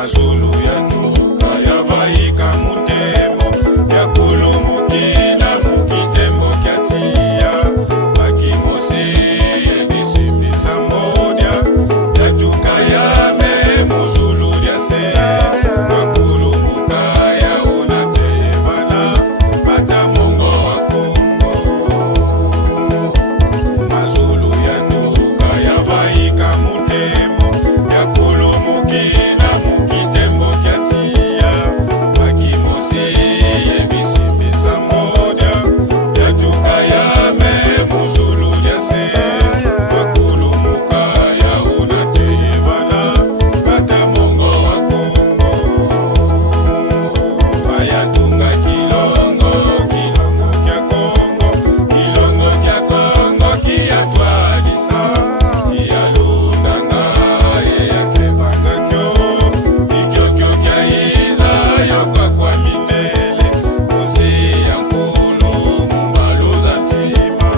mazulu yanuka yavaika mutemo yakulumukila mukitembo kyatia bakimose yedisimbisa modia yatuka yame muzulu lyase wakulumuka yauna teyevana bata mongo wakongo mazulu yanuka yavaika mutemo yakulumukila mukitembo kyatia bakimose yebisimbisa modia yatuka yame muzulu lyase wakulumuka yauna teyevana bata mongo wakongo bayatunga kilongo kya Kongo kiyatwadisa kiyalundanga eyakebanga ikyo kyayiza yokwa kwa minele kuzi ya nkulu mumbalo za ntima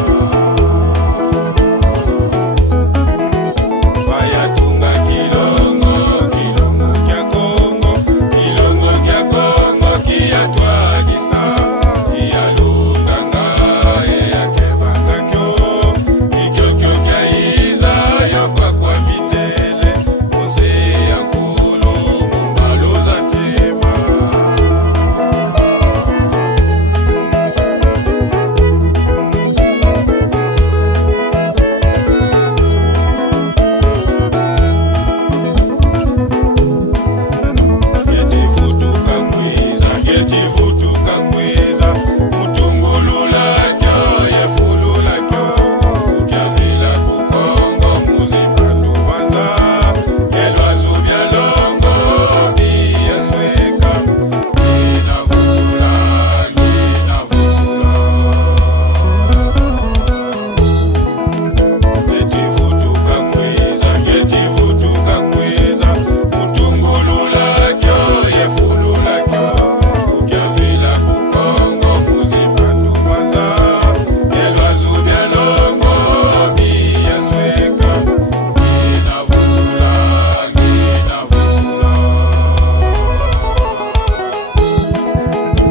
bayatunga kilongo kya Kongo kiyatwadisa kiyalundanga eyakebanga ikyo kyayiza yokwa kwa minele kuzi ya nkulu mumbalo za ntima Yetivutuka kwiza mutungulula kyo yefulula kyo ukyavila kukongo muzimbandu wanza yelwazu byalongo biyasweka ginavula yetivutuka kwiza mutungulula kyo yefulula kyo ukyavila kukongo muzimbandu wanza yelwazu byalongo biyasweka ginavula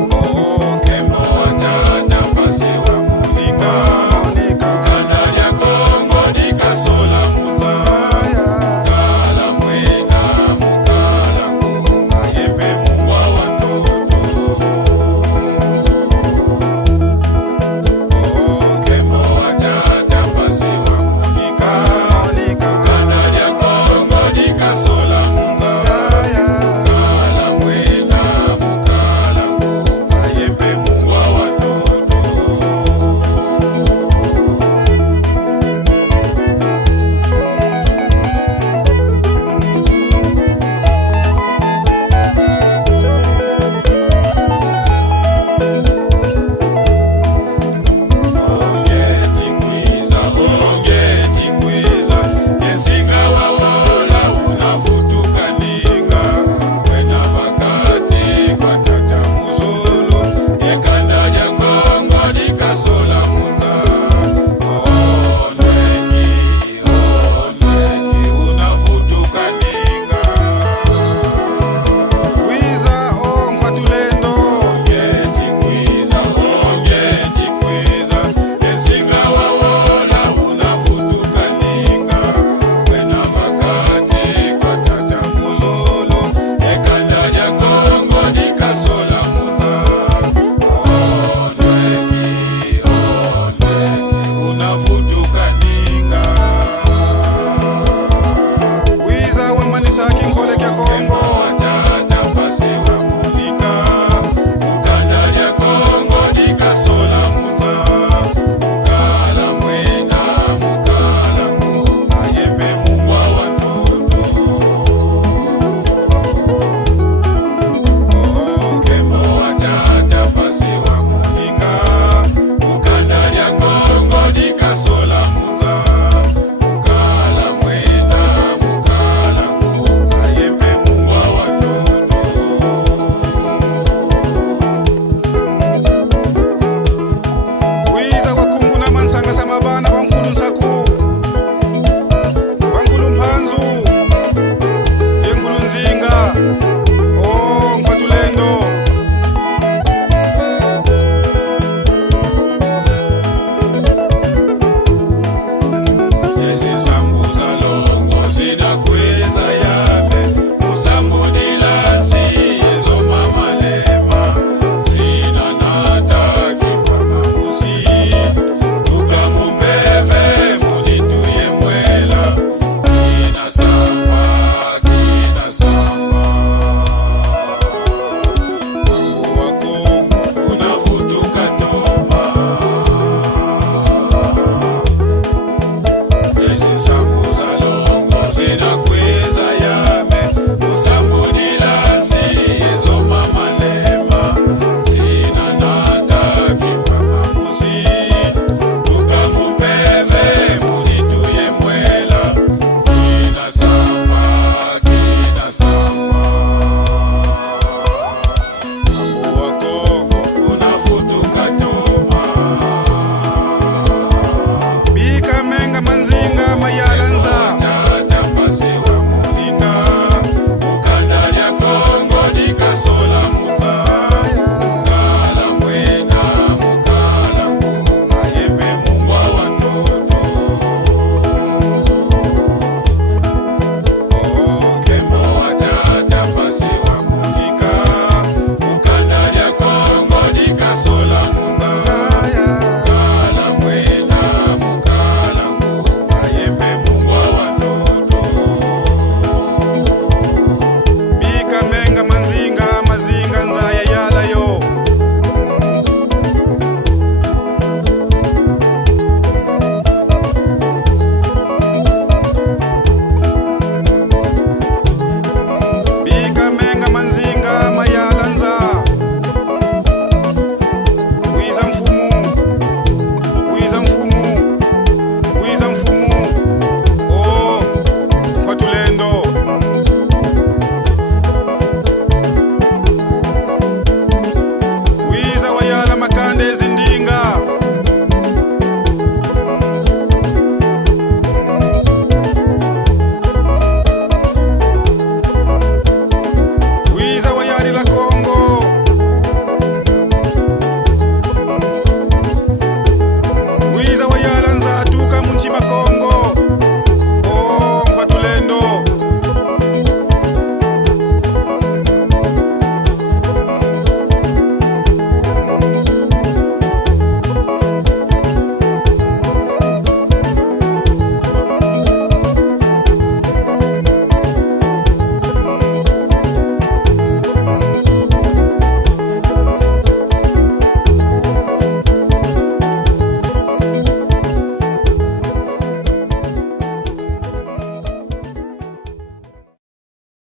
okembo watata mpase wa monika ukanda lya Kongo dikasola munza mukala mwena mukala ngoma yembe mungwa wa ndoto okembo watata mpase wa monika ukanda lya Kongo dikasola